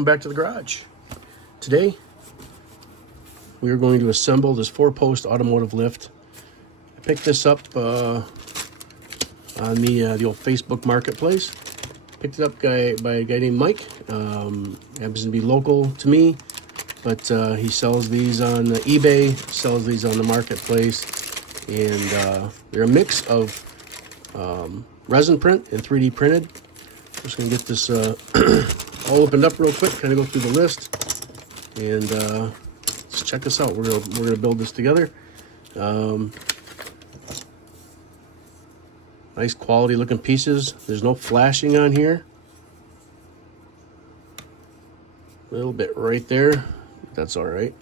welcome back to the garage. Today we are going to assemble this 4-post automotive lift. I picked this up on the old Facebook marketplace. Picked it up by a guy named Mike. Happens to be local to me, but he sells these on eBay, sells these on the marketplace, and they're a mix of resin print and 3D printed. I'm just gonna get this all opened up real quick, kind of go through the list, and let's check this out. We're gonna build this together. Nice quality looking pieces. There's no flashing on here. A little bit right there. That's all right.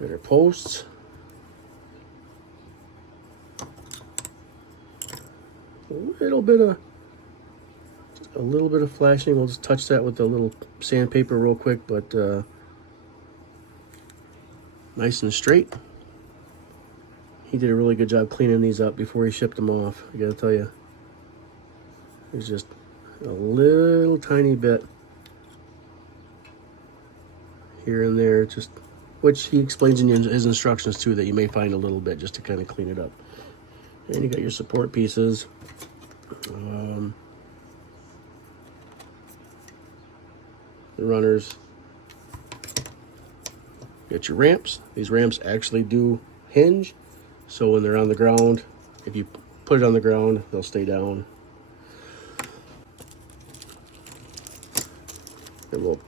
Better posts. A little bit of flashing. We'll just touch that with a little sandpaper real quick, but nice and straight. He did a really good job cleaning these up before he shipped them off. I gotta tell you, there's just a little tiny bit here and there, just which he explains in his instructions too, that you may find a little bit just to kind of clean it up. And you got your support pieces. The runners. You got your ramps. These ramps actually do hinge, so when they're on the ground, if you put it on the ground, they'll stay down. Got little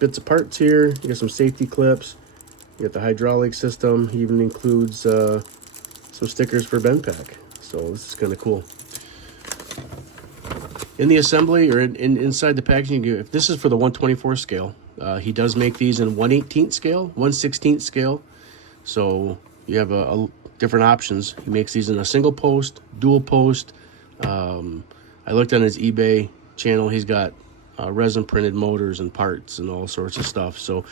bits of parts here. You got some safety clips. You got the hydraulic system. He even includes some stickers for bend pack. So this is kind of cool. In the assembly or inside the packaging, if this is for the 124 scale, he does make these in 1/18 scale, 1/16 scale. So you have a different options. He makes these in a single post, dual post. I looked on his eBay channel. He's got resin printed motors and parts and all sorts of stuff. So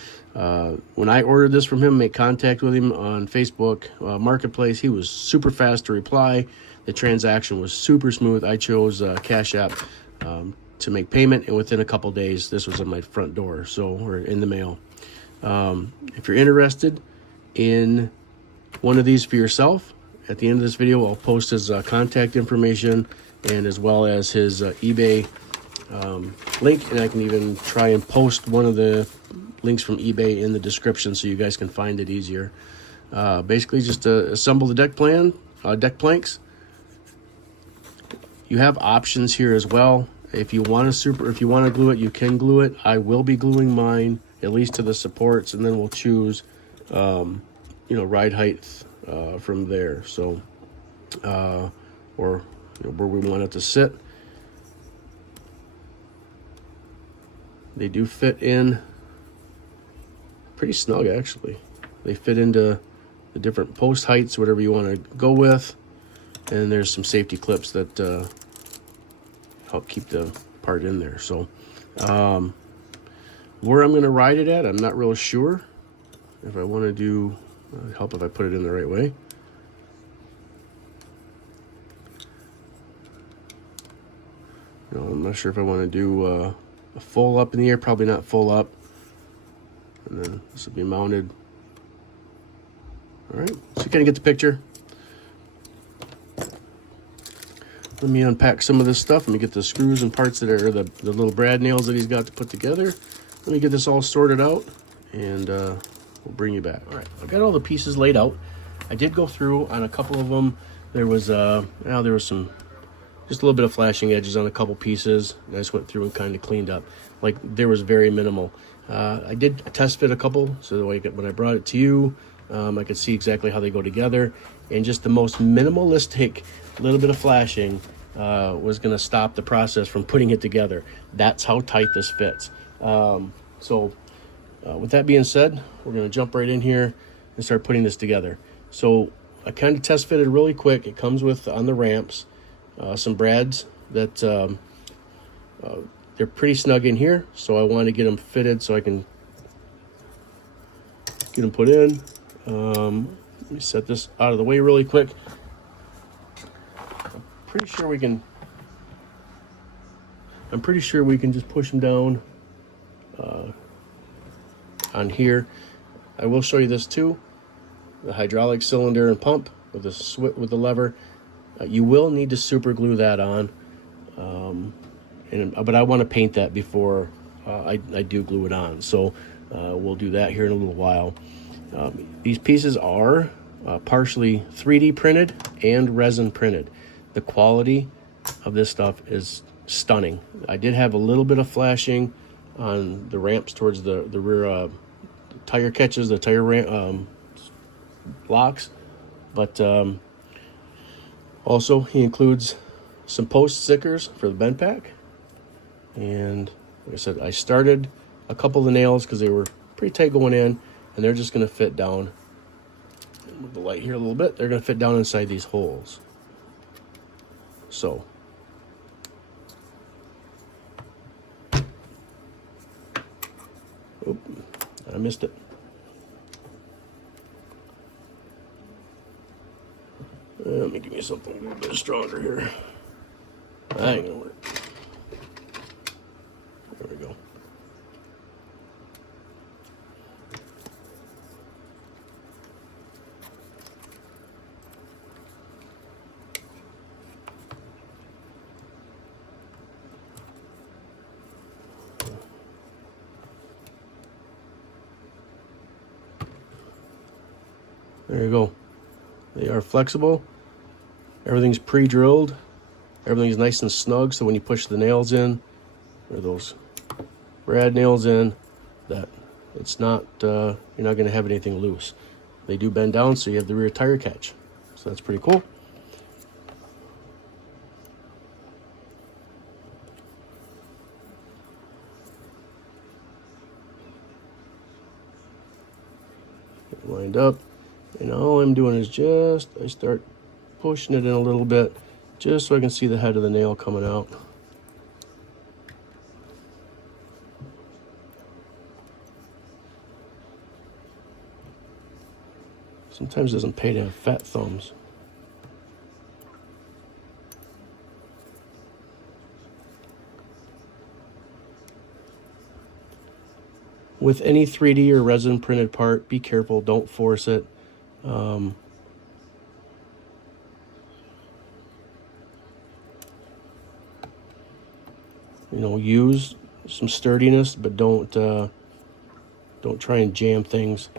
when I ordered this from him, make contact with him on Facebook Marketplace, he was super fast to reply. The transaction was super smooth. I chose Cash App to make payment, and within a couple days, this was at my front door, or in the mail. If you're interested in one of these for yourself, at the end of this video, I'll post his contact information and as well as his eBay link, and I can even try and post one of the links from eBay in the description so you guys can find it easier. Basically, just assemble the deck planks. You have options here as well. If you want to glue it, you can glue it. I will be gluing mine at least to the supports, and then we'll choose, ride height from there. So, or where we want it to sit. They do fit in pretty snug, actually. They fit into the different post heights, whatever you want to go with. And there's some safety clips that help keep the part in there. So where I'm going to ride it at, I'm not real sure. If I want to do, help if I put it in the right way. I'm not sure if I want to do a full up in the air, probably not full up. And then this will be mounted. All right, so you kind of get the picture. Let me unpack some of this stuff. Let me get the screws and parts that are the little brad nails that he's got to put together. Let me get this all sorted out, and we'll bring you back. All right, I've got all the pieces laid out. I did go through on a couple of them. There was some, just a little bit of flashing edges on a couple pieces. And I just went through and kind of cleaned up. Like, there was very minimal. I did test fit a couple, so that way when I brought it to you, I could see exactly how they go together. And just the most minimalistic little bit of flashing was going to stop the process from putting it together. That's how tight this fits. With that being said, we're going to jump right in here and start putting this together. So I kind of test fitted really quick. It comes with, on the ramps, some brads that they're pretty snug in here. So I want to get them fitted so I can get them put in. Let me set this out of the way really quick. I'm pretty sure we can I'm pretty sure we can just push them down on here. I will show you this too, the hydraulic cylinder and pump with the lever. You will need to super glue that on, but I want to paint that before I do glue it on. So we'll do that here in a little while. These pieces are partially 3D printed and resin printed. The quality of this stuff is stunning. I did have a little bit of flashing on the ramps towards the rear tire catches, the tire locks, but also he includes some post stickers for the bend pack. And like I said, I started a couple of the nails because they were pretty tight going in, and they're just going to fit down. Move the light here a little bit. They're going to fit down inside these holes. So oop, I missed it. Let me give you something a little bit stronger here. That ain't gonna work. There we go. There you go. They are flexible. Everything's pre-drilled. Everything's nice and snug, so when you push the nails in, or those rad nails in, that it's not, you're not going to have anything loose. They do bend down, so you have the rear tire catch. So that's pretty cool. Get lined up. And all I'm doing is I start pushing it in a little bit, just so I can see the head of the nail coming out. Sometimes it doesn't pay to have fat thumbs. With any 3D or resin printed part, be careful, don't force it. You know, use some sturdiness, but don't try and jam things.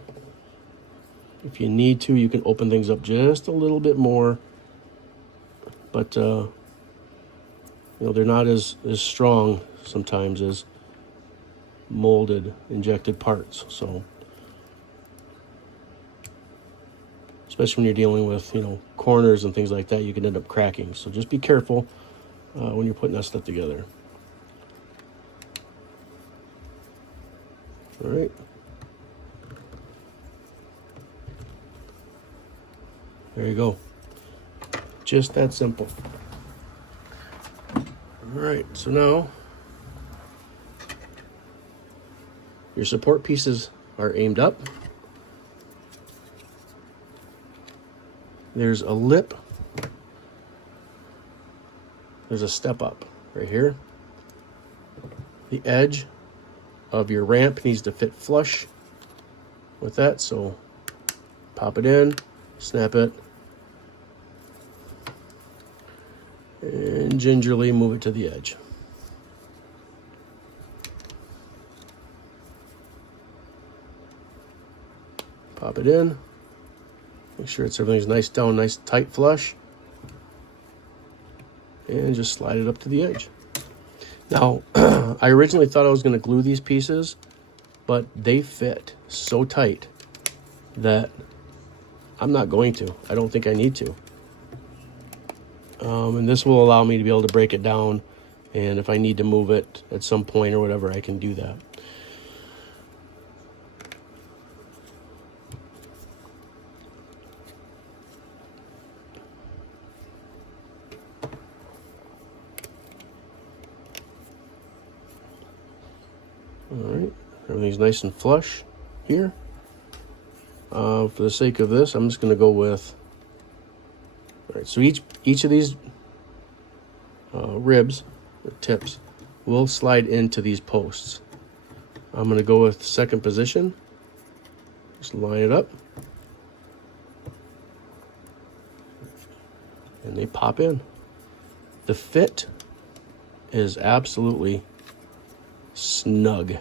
If you need to, you can open things up just a little bit more, but you know, they're not as strong sometimes as molded, injected parts. So, especially when you're dealing with, you know, corners and things like that, you can end up cracking. So just be careful when you're putting that stuff together. All right. There you go. Just that simple. All right, so now your support pieces are aimed up. There's a lip. There's a step up right here. The edge of your ramp needs to fit flush with that, so pop it in, snap it, and gingerly move it to the edge. Pop it in, make sure everything's nice down, nice tight flush, and just slide it up to the edge. Now, I originally thought I was going to glue these pieces, but they fit so tight that I'm not going to. I don't think I need to. And this will allow me to be able to break it down, and if I need to move it at some point or whatever, I can do that. All right, everything's nice and flush here. For the sake of this, I'm just going to go with, all right, so each of these ribs, or tips, will slide into these posts. I'm going to go with second position. Just line it up. And they pop in. The fit is absolutely snug.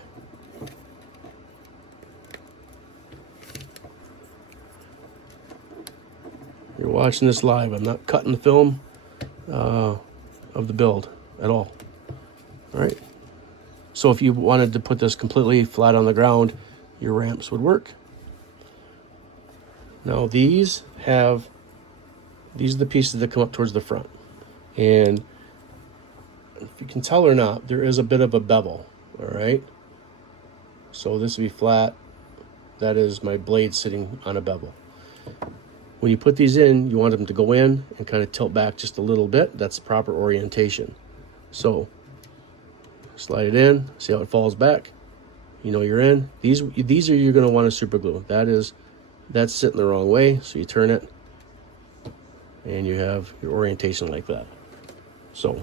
You're watching this live. I'm not cutting the film of the build at all. All right. So if you wanted to put this completely flat on the ground, your ramps would work. Now these are the pieces that come up towards the front. And if you can tell or not, there is a bit of a bevel, all right? So this would be flat. That is my blade sitting on a bevel. When you put these in, you want them to go in and kind of tilt back just a little bit. That's the proper orientation. So slide it in, see how it falls back. You know you're in. These are you're going to want to super glue. That's sitting the wrong way, so you turn it and you have your orientation like that. So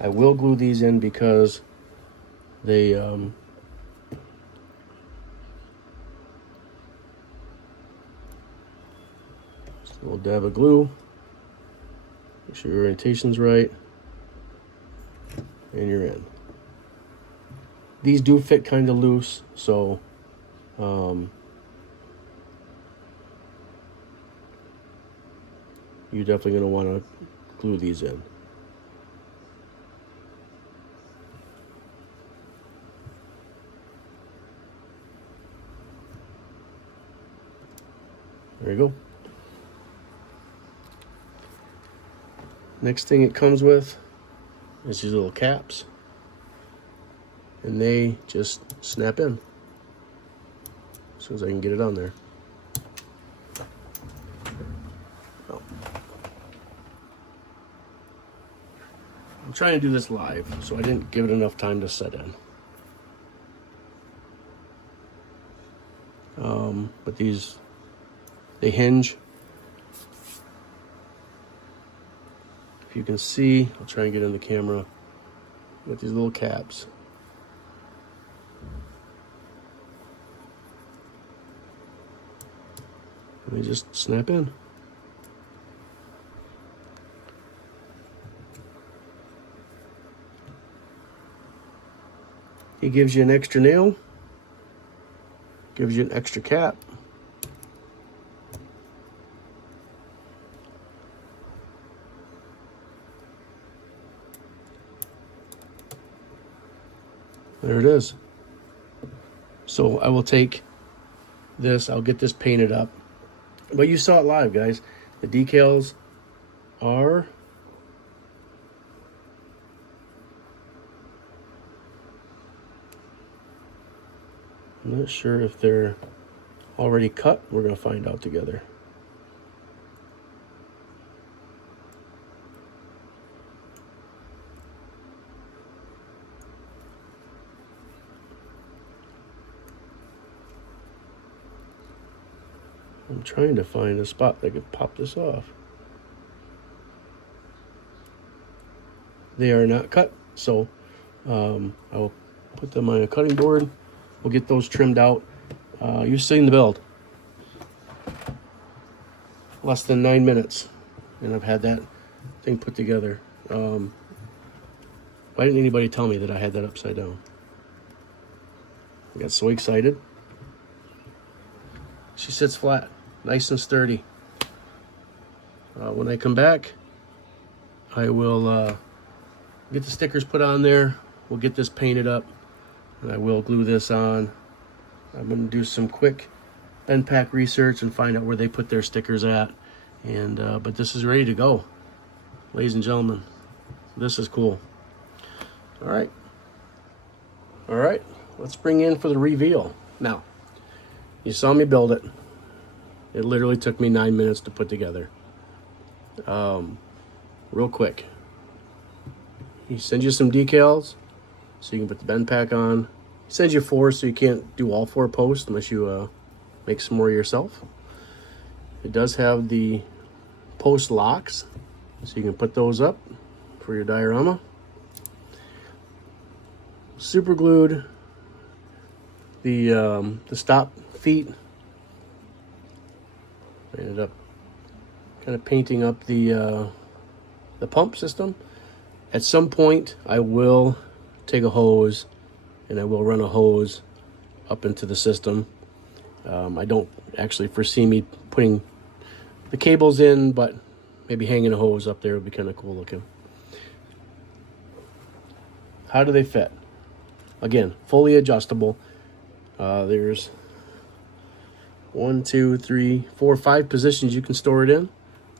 I will glue these in because they just a little dab of glue. Make sure your orientation's right. And you're in. These do fit kind of loose, so you're definitely going to want to glue these in. There you go. Next thing it comes with is these little caps, and they just snap in as soon as I can get it on there. Oh. I'm trying to do this live, so I didn't give it enough time to set in. But they hinge. If you can see, I'll try and get in the camera with these little caps. And they just snap in. He gives you an extra nail, gives you an extra cap. There it is. So I will take this, I'll get this painted up. But you saw it live, guys. The decals are I'm not sure if they're already cut. We're going to find out together. I'm trying to find a spot that could pop this off. They are not cut, so I will put them on a cutting board. We'll get those trimmed out. You've seen the build. Less than 9 minutes, and I've had that thing put together. Why didn't anybody tell me that I had that upside down? I got so excited. She sits flat, nice and sturdy. When I come back, I will get the stickers put on there. We'll get this painted up, and I will glue this on. I'm going to do some quick bend pack research and find out where they put their stickers at. And but this is ready to go, ladies and gentlemen. This is cool. All right. Let's bring in for the reveal. Now, you saw me build it. It literally took me 9 minutes to put together. Real quick. He sends you some decals so you can put the bend pack on. He sends you 4 so you can't do all 4 posts unless you make some more yourself. It does have the post locks so you can put those up for your diorama. super glued the stop feet. I ended up kind of painting up the pump system. At some point, I will take a hose and I will run a hose up into the system. I don't actually foresee me putting the cables in, but maybe hanging a hose up there would be kind of cool looking. How do they fit? Again, fully adjustable. There's 1, 2, 3, 4, 5 positions you can store it in.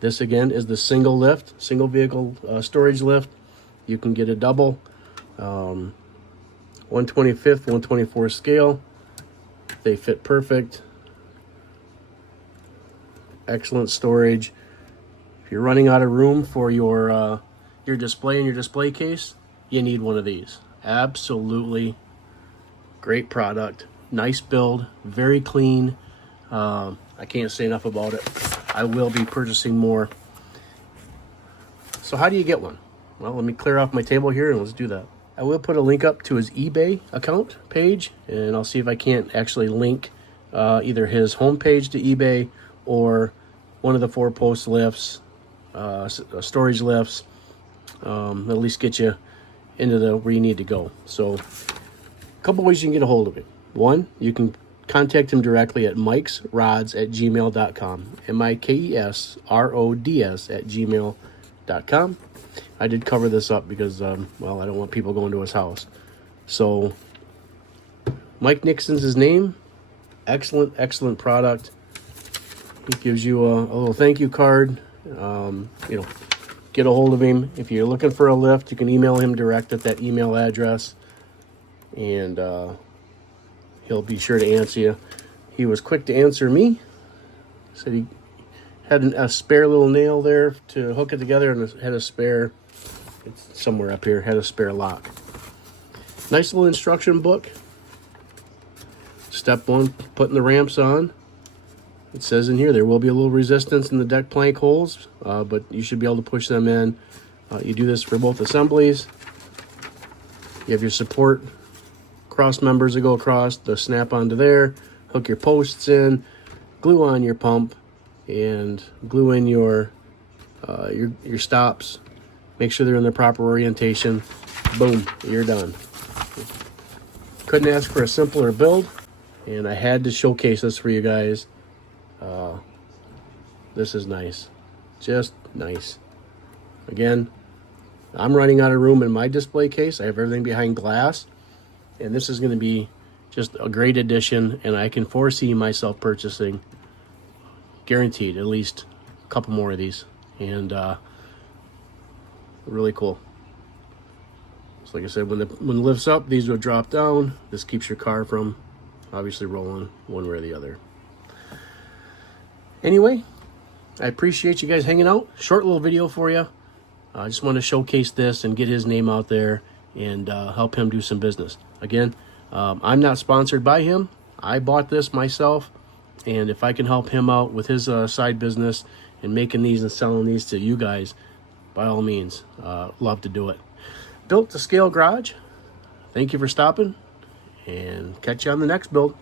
This again is the single lift, single vehicle storage lift. You can get a double, 1/25, 1/24 scale. They fit perfect. Excellent storage. If you're running out of room for your display and your display case, you need one of these. Absolutely great product. Nice build, very clean. I can't say enough about it. I will be purchasing more. So how do you get one? Well, let me clear off my table here and let's do that. I will put a link up to his eBay account page, and I'll see if I can't actually link either his homepage to eBay or one of the 4-post lifts, storage lifts, at least get you into where you need to go. So a couple ways you can get a hold of it. One, you can contact him directly at mikesrods@gmail.com, mikesrods@gmail.com. I did cover this up because, well, I don't want people going to his house. So Mike Nixon's his name. Excellent, excellent product. He gives you a little thank you card. Get a hold of him. If you're looking for a lift, you can email him direct at that email address, and he'll be sure to answer you. He was quick to answer me. Said he had a spare little nail there to hook it together, and had a spare, it's somewhere up here, had a spare lock. Nice little instruction book. Step 1, putting the ramps on. It says in here there will be a little resistance in the deck plank holes, but you should be able to push them in. You do this for both assemblies. You have your support cross members that go across, the snap onto there, hook your posts in, glue on your pump, and glue in your stops. Make sure they're in the proper orientation. Boom, you're done. Couldn't ask for a simpler build, and I had to showcase this for you guys. This is nice, just nice. Again, I'm running out of room in my display case. I have everything behind glass, and this is going to be just a great addition, and I can foresee myself purchasing, guaranteed, at least a couple more of these. And really cool. So like I said, when it lifts up, these will drop down. This keeps your car from obviously rolling one way or the other. Anyway, I appreciate you guys hanging out. Short little video for you. I just want to showcase this and get his name out there and help him do some business. Again, I'm not sponsored by him. I bought this myself, and if I can help him out with his side business and making these and selling these to you guys, by all means, love to do it. Built to Scale Garage, thank you for stopping, and catch you on the next build.